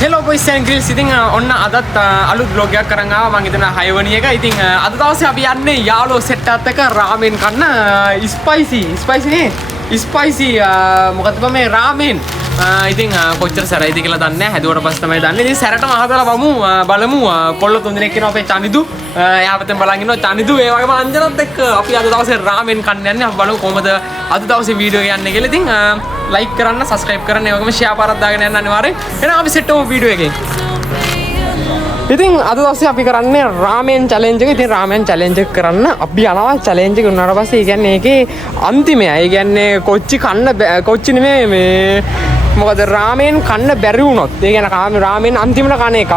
Hello boys and girls. ඉතින් ඔන්න අදත් අලුත් vlog එකක් කරන් ආවා. මම හිතන 6 වෙනි එක. ඉතින් අද දවසේ අපි යන්නේ යාළුවෝ සෙට් එකත් එක්ක රාමෙන් කන්න ස්පයිසි මොකක්ද මේ රාමෙන්. ඉතින් කොච්චර සැරයිද කියලා දන්නේ නැහැ. හැදුවට පස්සේ තමයි දන්නේ. ඉතින් සැරටම අහදලා බලමු කොල්ල තුන් දෙනෙක් ඉන්නවා අපේ චනිදු. එයා පැත්තෙන් බලන් ඉන්නවා චනිදු. ඒ වගේම අංජනත් එක්ක අපි අද දවසේ රාමෙන් කන්න යන්නේ. අපි බලමු කොහමද අද දවසේ වීඩියෝ එක යන්නේ කියලා. ඉතින් like කරන්න, subscribe කරන්න, ඒ වගේම share පාරක් දාගෙන යන්න අනිවාර්යෙන්. එහෙනම් අපි set වෙමු වීඩියෝ එකෙන්. ඉතින් අද දවසේ අපි කරන්නේ රාමෙන් challenge එක. ඉතින් රාමෙන් challenge එක කරන්න අපි යනවා challenge එක උනාට පස්සේ. ඒ කියන්නේ ඒකේ අන්තිමයි. ඒ කියන්නේ කොච්චි නෙමෙයි මේ මොකද රාමෙන් කන්න බැරි වුණොත් ඒ කියන්නේ රාමෙන් අන්තිමට කන එක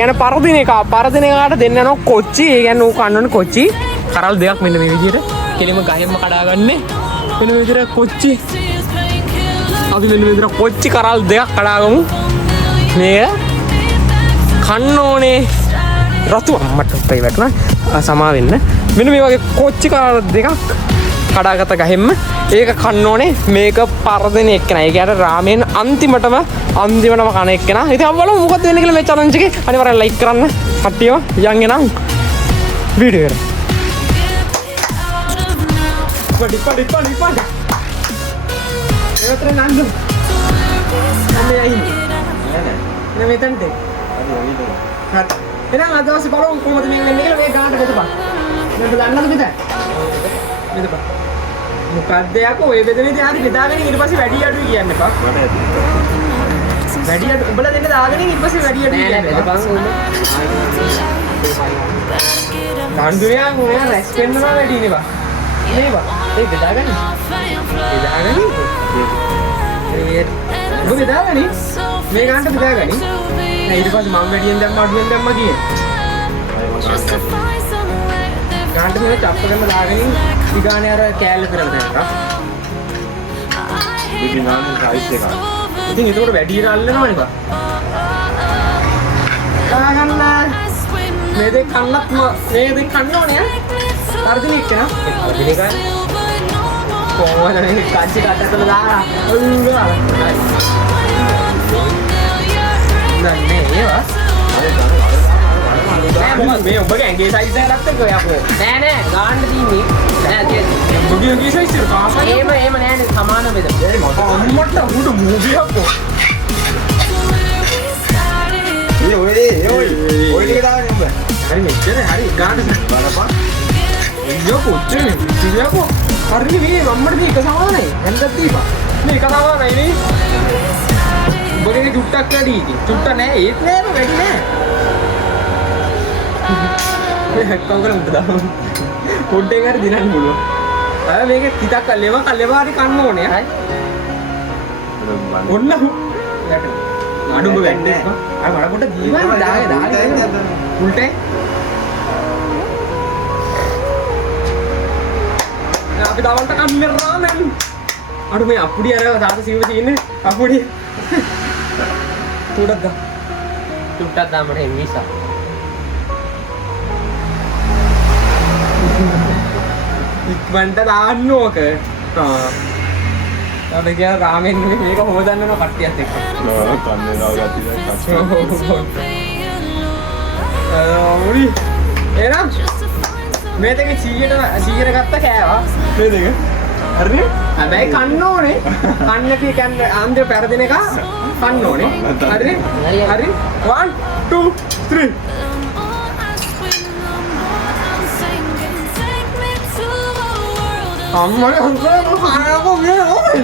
කියන්නේ පරදින එකට දෙන්න යනවා කොච්චි. ඒ කියන්නේ ඌ කන්න ඕනේ කොච්චි කරල් දෙකක් මෙන්න මේ විදිහට කෙලිම ගහෙන්ම කඩාගන්නේ මෙන්න මේ විදිහට කොච්චි. අපි මෙන්න මේ විදිහට කොච්චි කරල් දෙකක් කඩාගමු. මේක කන්න ඕනේ රතු අම්මට උපේ වැටුණා සමා වෙන්න. මෙන්න මේ වගේ කොච්චි කරල් දෙකක් කඩාගත්ත ගහෙන්ම ඒක කන්න ඕනේ. මේක පරදින එක්කන. ඒ කියන්නේ රාමෙන් අන්තිමටම කන එක්කන. ඉතින් අපි බලමු මොකද වෙන්නේ කියලා මේ challenge එකේ. අනිවාර්යෙන් like කරන්න. කට්ටියව යන් එනම් වීඩියෝ එකට. පඩි. ඒතර නන්දු. අනේ අයින්. නෑ මෙතනට. හරි. එහෙනම් අද දවසේ බලමු කොහොමද මේක වෙන්නේ කියලා. මේ ගානට බෙදපන්. මම දන්නද බෙදපන්. මොකක්ද යකෝ ඔය බෙදෙනේදී හරි බෙදාගෙන ඊට පස්සේ වැඩි අඩුයි කියන්න එපා. වැඩි අඩු උඹලා දෙන්න දාගෙන ඊට පස්සේ වැඩි අඩුයි කියන්න එපා. කන්දුයා මොයා රැස් වෙන්නවා වැඩි නේ බා. නේ බා. ඒ බෙදාගන්න. ඔබ බෙදාගනි. මේ ගන්නට බෙදාගනි. ඊට පස්සේ මම වැඩියෙන් දැම්ම අඩුවෙන් දැම්ම කියන්නේ. ගන්නට මේ චප්පකම දාගෙන දිගානේ අර කෑල්ල කරලා දෙනවා. ඉතින් නාමෙන් සයිස් එක. ඉතින් ඒක උඩ වැඩි එක අල්ලනවනේ බා. ගන්න මේ දෙක කන්න ඕනේ. හරිද නේ එක්කන? හරිද නේ ගන්න. කොහොමද මේ කච්චි කටට දාලා. නෑ ඒවා. මේ ඔබගේ ඇඟේ සයිස් එක ගත්තද යකෝ? නෑ ගාන්න තින්නේ. නෑ ඔබගේ ඇඟේ සයිස් එක කාසයි. එහෙම නෑනේ සමාන බෙද. මට අම්මට උඩ මූවි යකෝ. ඔය ටික දාන්නේ උඹ. හරි මෙච්චර හරි ගාන්න බලපන්. යකෝ යකෝ. හරි මේ අම්මට මේක සමානයි. හන්දක් දීපන්. මේක සමානයි නේ. ඔබගේ චුට්ටක් වැඩි. චුට්ට නෑ ඒත් නෑ වැඩි නෑ. කවුරුද උදලා පොඩ්ඩේ කර දිනන්න පුළුවන්. අය මේක ටිකක් කල්ලෙවා හරි කන්න ඕනේ. හරි. ඔන්න යට. අඩුඹ වැන්නේ. අය මඩ පොඩ ජීවන දාගේ උල්ටේ. අපි දවල්ට කන්නේ රාමෙන්. අඩු මේ අපුඩි අර තාත සිව්ව තියෙන්නේ අපුඩි. තුඩක් දාමට එන්නිසා. ඉක්මනට දාන්න ඕක. අපි කියන රාමෙන් මේක හොදන්න ඕන කට්ටියත් එක්ක. කන්නේ නාවගත්තා. එහෙනම් මේ දෙක 100ට ගත්ත කෑවා. මේ දෙක. හරිද? හැබැයි කන්න ඕනේ. කන්න කියන්නේ ආන්දර පෙරදින එක කන්න ඕනේ. හරිද? හරි. 1 2 3 අම්මනේ හොරකෝ හාරකෝ මේ ඕනේ.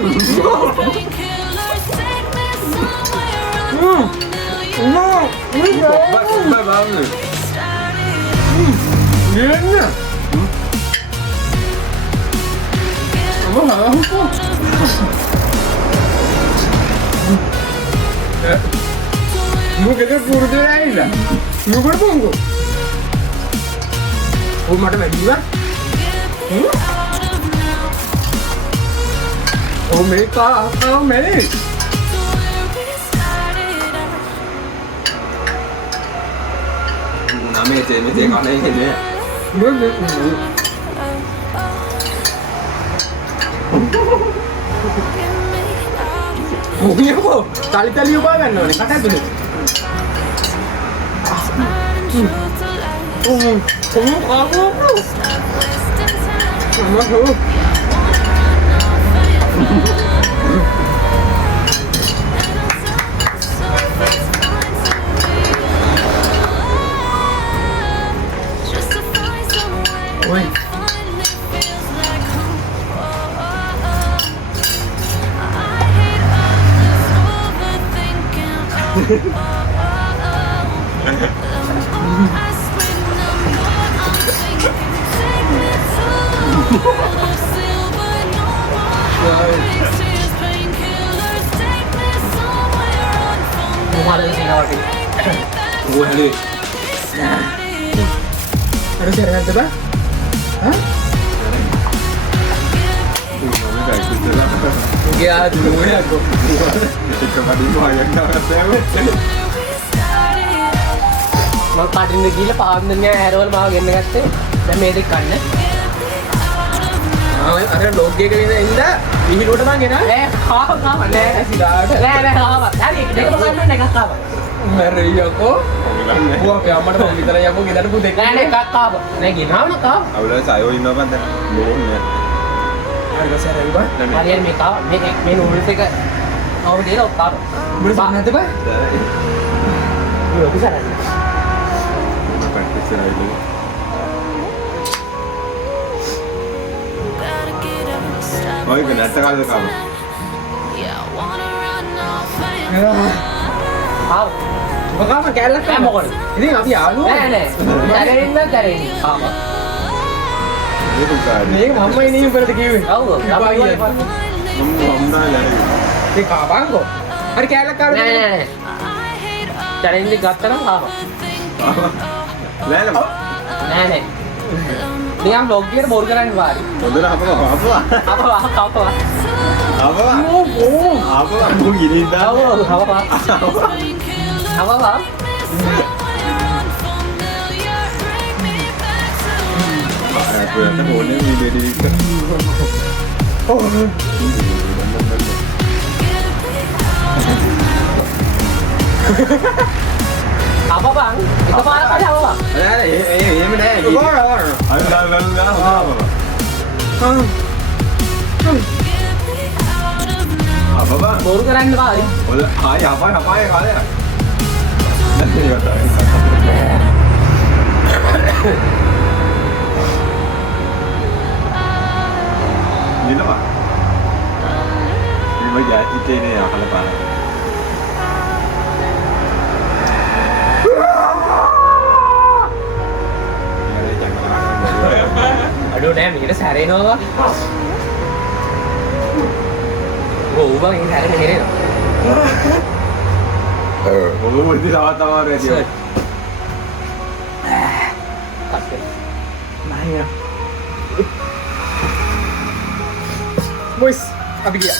Mungkin purde aja. Mungkin punggu. Oh, mata baju kan? Oh, mereka, mereka. Nama macam kau ni ni. මොනියකෝ තලි උපා ගන්න ඕනේ කට ඇතුලේ. Harus jalan coba? Hah? Ya, dulu ya aku. Coba dibayang මම කඩින්න ගිහලා පාන්දරනේ ඇරවල මාව ගෙන්න ගත්තේ. දැන් මේ දෙක කන්න. අර ලොග් එක විතර ඉඳ විහිළුවට මං ගෙනා. කාව නෑ ඇසිදාට. නෑ කාව. හරි දෙකම ගන්න එකක් කාව. මැරියකෝ. බුවා අපේ අම්මට මම විතර යකෝ ගෙදර පුතේ. නෑ එකක් කාව. නෑ ගෙනාවන කාව. අවුල සයෝ ඉන්නවා බන්ද. නෝන්නේ. හරි ගසර ඉබා. හරියට මේ කාව මේ නූල්ස් එක අවු දෙලා ඔක්කාව. මුල සාන්නද බෑ. ඔය ඔබසරන්නේ. Oi, kenapa kalau kamu? How? Bagaimana kalau kamu kan? Ini nggak biar lu? Nih, cari. Apa? Ini bukan. Ini mama ini yang berarti gini. Tahu? Apa ini? Mama lagi. Ini kapan kok? Hari kalau Nih. Cari ini gata kan apa? Lalu? Nih. Ini yang blogger baru kan baru. Baru apa? Apa? Aku gini dah. Apa? Aku yang tahu ni dia. Oh. Apa bang? Itu apa bang? Ada. Ini mana? Apa bang? Baru keren kali. Boleh. Apa kali ya? Nanti ya tak. Ini apa? Ini bagi itu ni ya kalau apa? Aduh, nem kita sehari no. Oh, bang ini sehari ni no. Oh, ini tawa-tawa radio. Naya. Boys, apa dia?